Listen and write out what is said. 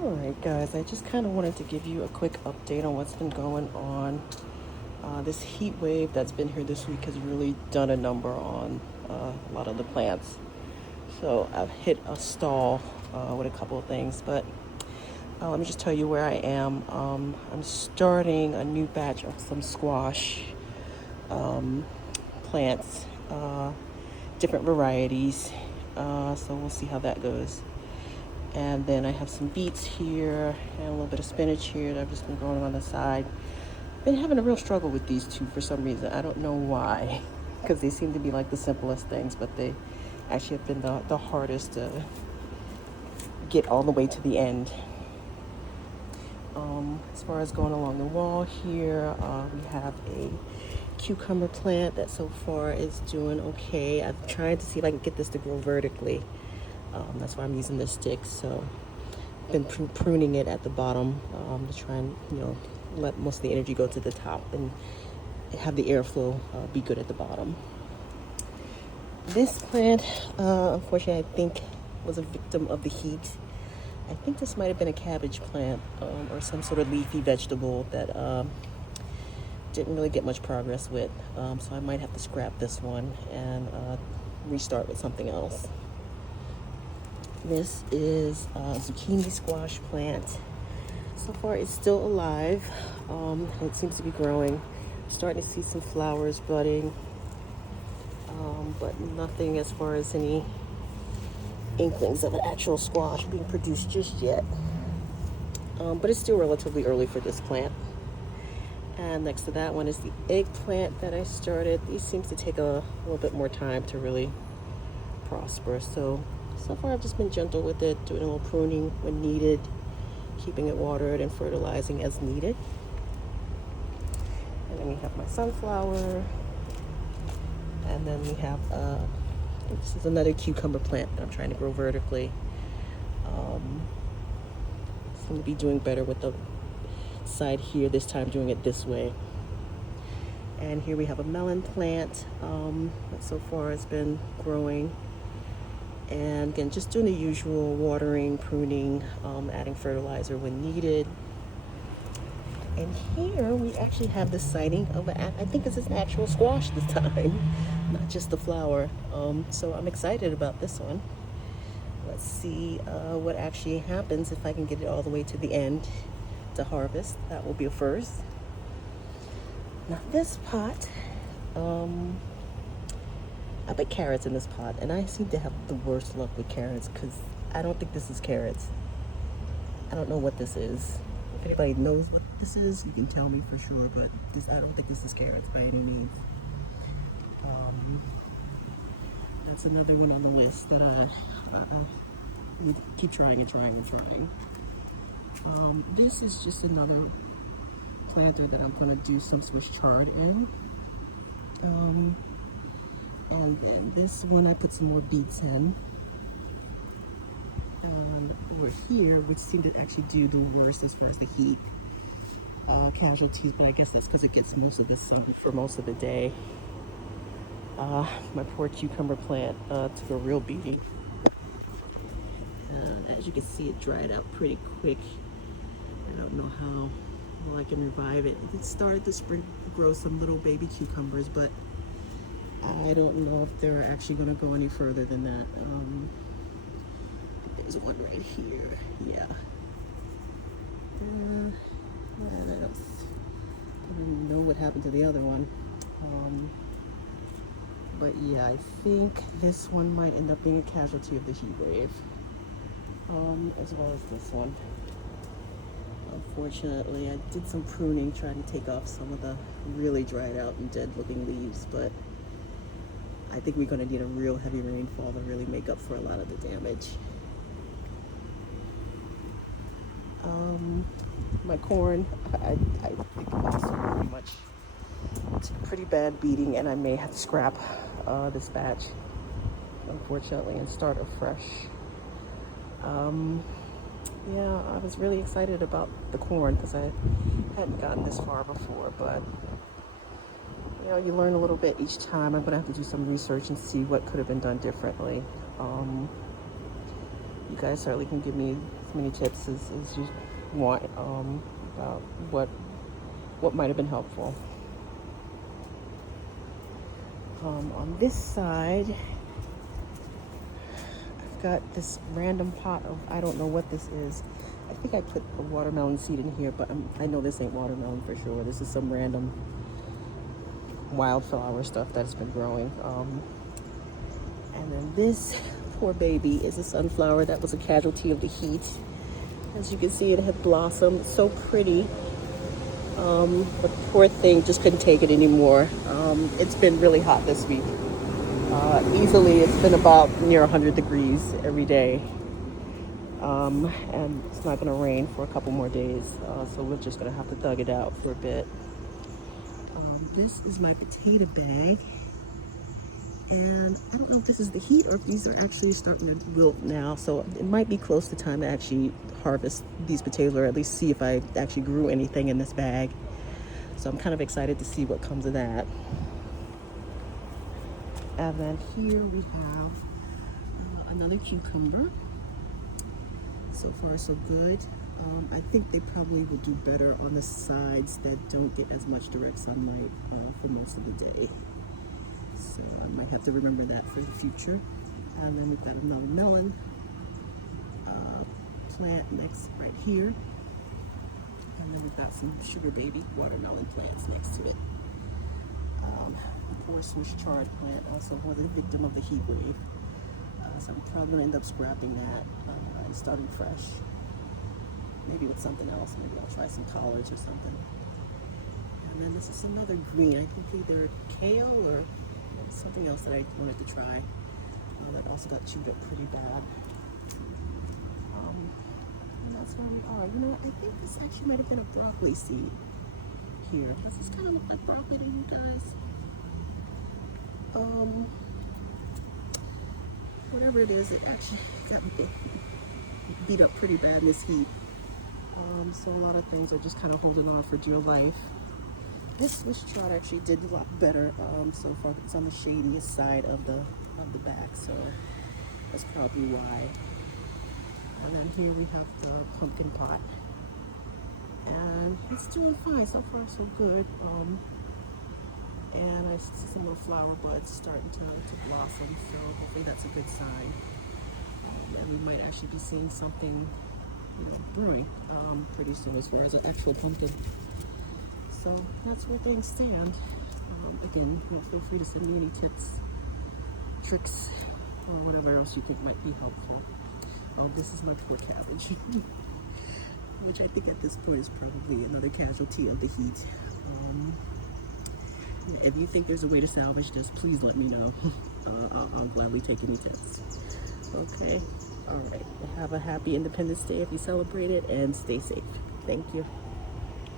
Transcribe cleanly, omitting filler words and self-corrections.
Alright guys, I just kind of wanted to give you a quick update on what's been going on. This heat wave that's been here this week has really done a number on a lot of the plants. So I've hit a stall with a couple of things, but let me just tell you where I am. I'm starting a new batch of some squash plants, different varieties. So we'll see how that goes. And then I have some beets here and a little bit of spinach here that I've just been growing on the side. Been having a real struggle with these two for some reason. I don't know why, because they seem to be like the simplest things, but they actually have been the hardest to get all the way to the end. As far as going along the wall here, we have a cucumber plant that so far is doing okay. I'm trying to see if I can get this to grow vertically. That's why I'm using this stick. So I've been pruning it at the bottom to try and, let most of the energy go to the top and have the airflow be good at the bottom. This plant, unfortunately, I think was a victim of the heat. I think this might have been a cabbage plant or some sort of leafy vegetable that didn't really get much progress with. So I might have to scrap this one and restart with something else. This is a zucchini squash plant. So far it's still alive. It seems to be growing. I'm starting to see some flowers budding, but nothing as far as any inklings of an actual squash being produced just yet. But it's still relatively early for this plant. And next to that one is the eggplant that I started. These seems to take a little bit more time to really prosper. So far I've just been gentle with it, doing a little pruning when needed, keeping it watered and fertilizing as needed. And then we have my sunflower. And then we have, this is another cucumber plant that I'm trying to grow vertically. Seem to be doing better with the side here, this time doing it this way. And here we have a melon plant that so far has been growing. And again, just doing the usual watering, pruning, adding fertilizer when needed. And here we actually have the sighting of I think this is an actual squash this time, not just the flower. So I'm excited about this one. Let's see what actually happens if I can get it all the way to the end to harvest. That will be a first. Now this pot, I put carrots in this pot, and I seem to have the worst luck with carrots because I don't think this is carrots. I don't know what this is. If anybody knows what this is, you can tell me for sure, but I don't think this is carrots by any means. That's another one on the list that I keep trying and trying and trying. This is just another planter that I'm going to do some Swiss chard in. And then this one I put some more beets in. And over here, which seemed to actually do the worst as far as the heat, casualties, but I guess that's because it gets most of the sun for most of the day. My poor cucumber plant took a real beating. As you can see, it dried out pretty quick. I don't know how well I can revive it. It started to grow some little baby cucumbers, but I don't know if they're actually going to go any further than that. There's one right here. Yeah. I don't know what happened to the other one. But yeah, I think this one might end up being a casualty of the heat wave, as well as this one. Unfortunately, I did some pruning trying to take off some of the really dried out and dead looking leaves, but I think we're going to need a real heavy rainfall to really make up for a lot of the damage. My corn, I think also pretty much took a pretty bad beating, and I may have to scrap this batch, unfortunately, and start afresh. Yeah, I was really excited about the corn because I hadn't gotten this far before, but you learn a little bit each time. I'm going to have to do some research and see what could have been done differently. You guys certainly can give me as many tips as you want about what might have been helpful. On this side, I've got this random pot of, I don't know what this is. I think I put a watermelon seed in here, but I know this ain't watermelon for sure. This is some random wildflower stuff that's been growing. And then this poor baby is a sunflower that was a casualty of the heat. As you can see, it had blossomed so pretty. But the poor thing just couldn't take it anymore. It's been really hot this week. Easily, it's been about near 100 degrees every day. And it's not going to rain for a couple more days, so we're just going to have to thug it out for a bit. This is my potato bag, and I don't know if this is the heat or if these are actually starting to wilt now, so it might be close to time to actually harvest these potatoes, or at least see if I actually grew anything in this bag. So I'm kind of excited to see what comes of that. And then here we have another cucumber. So far so good. I think they probably will do better on the sides that don't get as much direct sunlight for most of the day. So I might have to remember that for the future. And then we've got another melon plant next right here. And then we've got some sugar baby watermelon plants next to it. Poor Swiss chard plant also was a victim of the heat wave. So I'm probably going to end up scrapping that and starting fresh. Maybe with something else. Maybe I'll try some collards or something. And then this is another green. I think either kale or something else that I wanted to try. That also got chewed up pretty bad. And that's where we are. You know, I think this actually might have been a broccoli seed here. Does this kind of look like broccoli to you guys? Whatever it is, it actually got beat up pretty bad in this heat. So a lot of things are just kind of holding on for dear life. This Swiss chard actually did a lot better so far. It's on the shadiest side of the back, so that's probably why. And then here we have the pumpkin pot, and it's doing fine so far, so good. And I see some little flower buds starting to blossom, so hopefully that's a good sign. And we might actually be seeing something, brewing pretty soon as far as an actual pumpkin. So that's where things stand. Again, feel free to send me any tips, tricks, or whatever else you think might be helpful. Oh, this is my poor cabbage, which I think at this point is probably another casualty of the heat. If you think there's a way to salvage this, please let me know. I'll gladly take any tips. Okay. All right. Have a happy Independence Day if you celebrate it, and stay safe. Thank you.